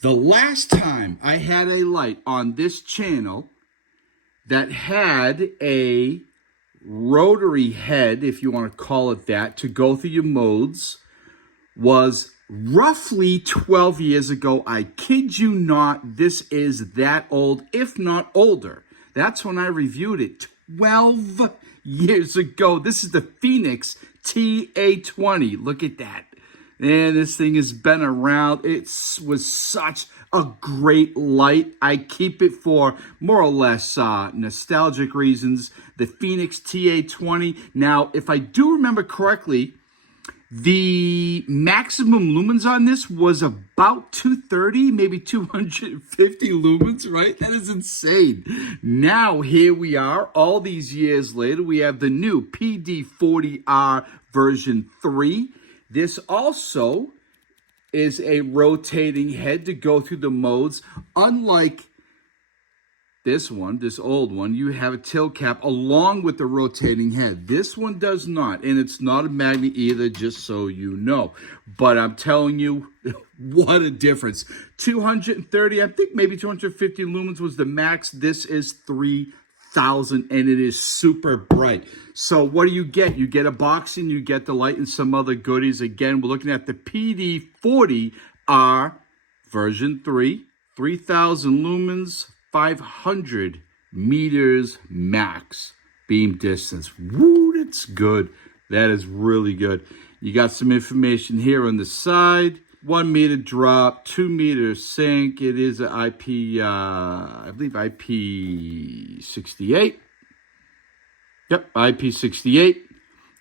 The last time I had a light on this channel that had a rotary head, if you want to call it that, to go through your modes was roughly 12 years ago. I kid you not, this is that old, if not older. That's when I reviewed it 12 years ago. This is the Fenix TA20. Look at that. And this thing has been around. It was such a great light. I keep it for more or less nostalgic reasons. The Fenix TA20. Now, if I do remember correctly, the maximum lumens on this was about 230, maybe 250 lumens, right? That is insane. Now, here we are, all these years later, we have the new PD40R version 3. This also is a rotating head to go through the modes. Unlike this one, this old one, you have a tilt cap along with the rotating head. This one does not, and it's not a magnet either, just so you know. But I'm telling you, what a difference. 230, I think maybe 250 lumens was the max. This is 3,000, and it is super bright. So what do you get? You get a boxing, you get the light, and some other goodies. Again, we're looking at the PD40R version 3, 3,000 lumens, 500 meters max beam distance. Woo, that's good. That is really good. You got some information here on the side. 1 meter drop, 2 meter sync. It is an IP, I believe IP68. Yep, IP68.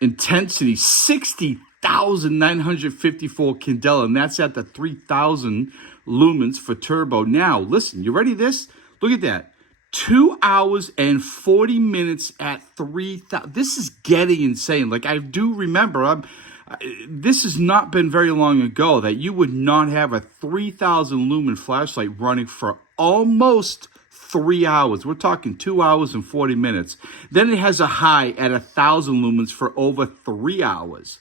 Intensity, 60,954 candela, and that's at the 3,000 lumens for turbo. Now, listen, you ready this? Look at that. 2 hours and 40 minutes at 3,000. This is getting insane. Like, I do remember, this has not been very long ago that you would not have a 3,000 lumen flashlight running for almost 3 hours. We're talking 2 hours and 40 minutes. Then it has a high at 1,000 lumens for over 3 hours.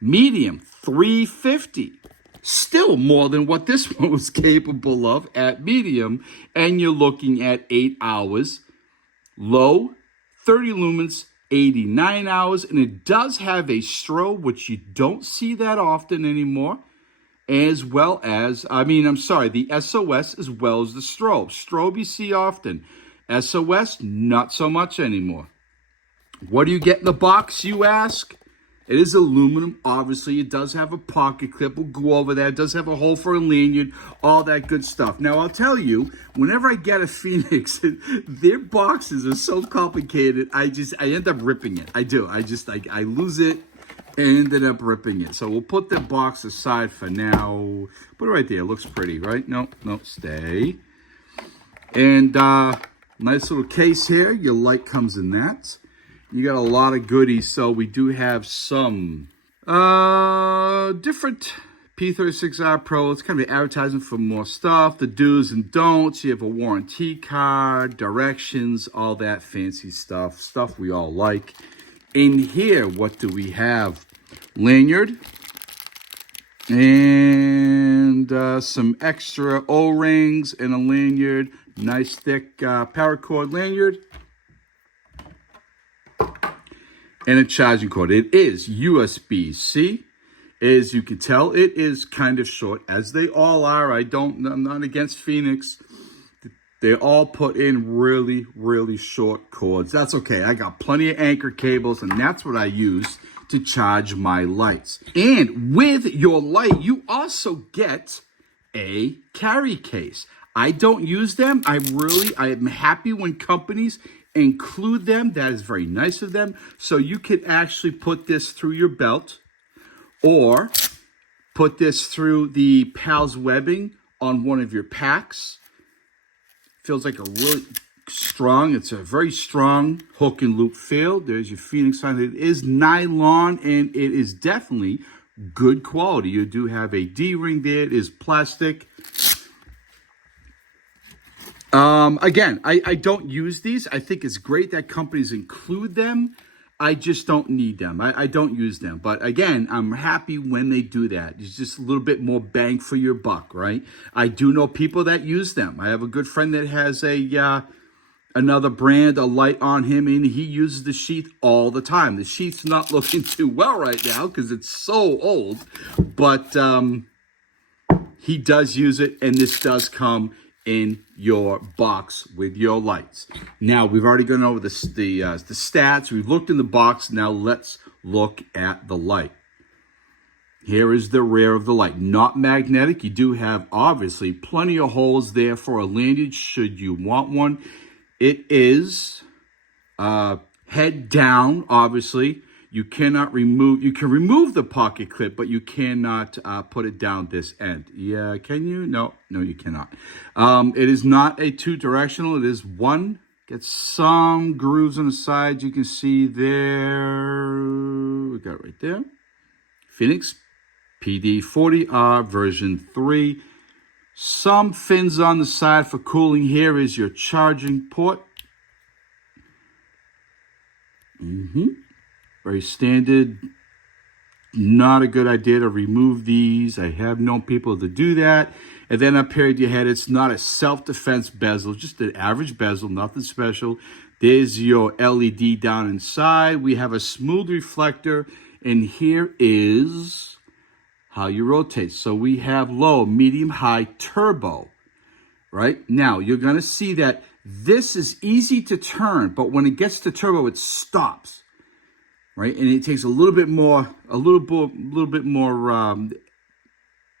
Medium, 350. Still more than what this one was capable of at medium. And you're looking at 8 hours. Low, 30 lumens, 89 hours. And it does have a strobe, which you don't see that often anymore. As well as, the SOS as well as the strobe. Strobe you see often. SOS, not so much anymore. What do you get in the box, you ask? It is aluminum, obviously. It does have a pocket clip. We'll go over that. It does have a hole for a lanyard, all that good stuff. Now, I'll tell you, whenever I get a Fenix, their boxes are so complicated, I end up ripping it. I do. I lose it and ended up ripping it. So we'll put the box aside for now. Put it right there. It looks pretty, right? No, stay. And nice little case here. Your light comes in that. You got a lot of goodies, so we do have some different P36R Pro. It's kind of advertising for more stuff, the do's and don'ts. You have a warranty card, directions, all that fancy stuff we all like. In here, what do we have? Lanyard and some extra O-rings and a lanyard. Nice thick paracord lanyard. And a charging cord. It is USB-C. As you can tell, it is kind of short, as they all are. I'm not against Fenix. They all put in really, really short cords. That's okay. I got plenty of anchor cables, and that's what I use to charge my lights. And with your light, you also get a carry case. I don't use them. I am happy when companies include them. That is very nice of them. So you could actually put this through your belt or put this through the PALS webbing on one of your packs. Feels like a really strong, it's a very strong hook and loop feel. There's your Fenix sign. It is nylon and it is definitely good quality. You do have a D-ring there. It is plastic. Again, I don't use these. I think it's great that companies include them. I just don't need them. I don't use them. But again, I'm happy when they do that. It's just a little bit more bang for your buck, right? I do know people that use them. I have a good friend that has another brand, a light on him, and he uses the sheath all the time. The sheath's not looking too well right now because it's so old, but he does use it, and this does come in your box with your lights. Now, we've already gone over the stats. We've looked in the box. Now, let's look at the light. Here is the rear of the light. Not magnetic. You do have, obviously, plenty of holes there for a lanyard should you want one. It is head down, obviously. You can remove the pocket clip, but you cannot put it down this end. Yeah, can you? No, you cannot. It is not a two-directional. It is one. Get some grooves on the sides. You can see there. We got it right there. Fenix PD40R version 3. Some fins on the side for cooling. Here is your charging port. Very standard. Not a good idea to remove these. I have known people to do that. And then up here at your head, it's not a self-defense bezel, just an average bezel, nothing special. There's your LED down inside. We have a smooth reflector, and here is how you rotate. So we have low, medium, high, turbo, right? Now, you're going to see that this is easy to turn, but when it gets to turbo, it stops. Right, and it takes a little bit more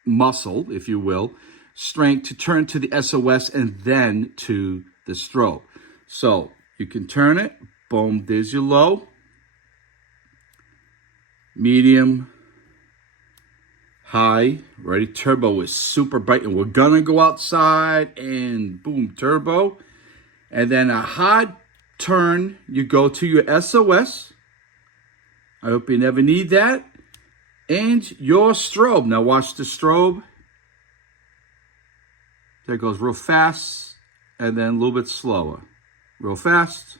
muscle, if you will, strength to turn to the SOS and then to the strobe. So you can turn it. Boom, there's your low, medium, high. Ready? Turbo is super bright, and we're gonna go outside and boom, turbo, and then a hard turn. You go to your SOS. I hope you never need that. And your strobe. Now watch the strobe. That goes real fast and then a little bit slower. Real fast,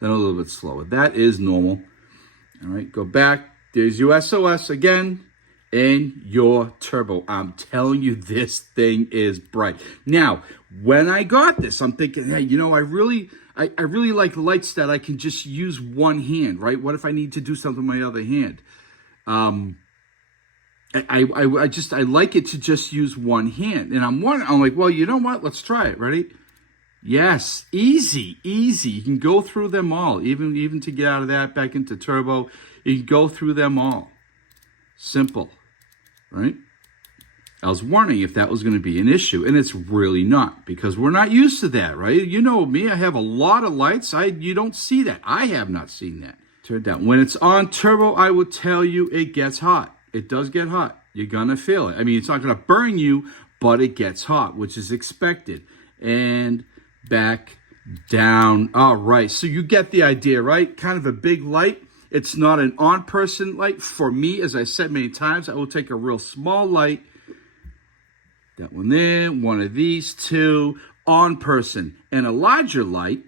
then a little bit slower. That is normal. All right, go back. There's your SOS again and your turbo. I'm telling you, this thing is bright. Now, when I got this, I'm thinking, hey, you know, I really like lights that I can just use one hand, right? What if I need to do something with my other hand? I like it to just use one hand. And I'm like, well, you know what? Let's try it. Ready? Yes, easy. You can go through them all. Even to get out of that back into turbo, you can go through them all. Simple, right? I was wondering if that was going to be an issue, and it's really not, because we're not used to that, right? You know me, I have a lot of lights. You don't see that. I have not seen that. Turn it down. When it's on turbo, I will tell you it gets hot. It does get hot. You're going to feel it. I mean, it's not going to burn you, but it gets hot, which is expected. And back down. All right, so you get the idea, right? Kind of a big light. It's not an on-person light. For me, as I said many times, I will take a real small light. That one there, one of these two, on person. And a larger light,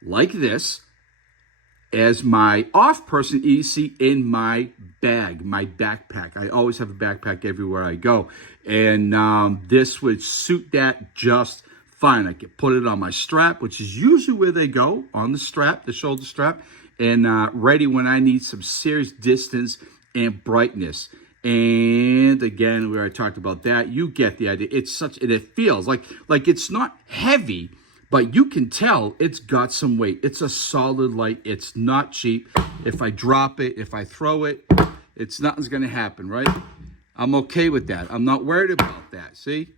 like this, as my off person, you see in my bag, my backpack. I always have a backpack everywhere I go. And this would suit that just fine. I could put it on my strap, which is usually where they go, on the strap, the shoulder strap, and ready when I need some serious distance and brightness. And again, where I talked about that, you get the idea. It's such, and it feels like it's not heavy, but you can tell it's got some weight. It's a solid light. It's not cheap. If I drop it, if I throw it, nothing's going to happen, right? I'm okay with that. I'm not worried about that. See?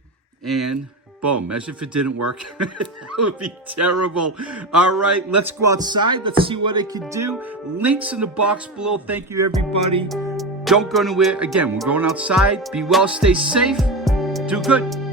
And boom, as if it didn't work. That would be terrible. All right, let's go outside. Let's see what it can do. Links in the box below. Thank you, everybody. Don't go anywhere. Again, we're going outside. Be well, stay safe. Do good.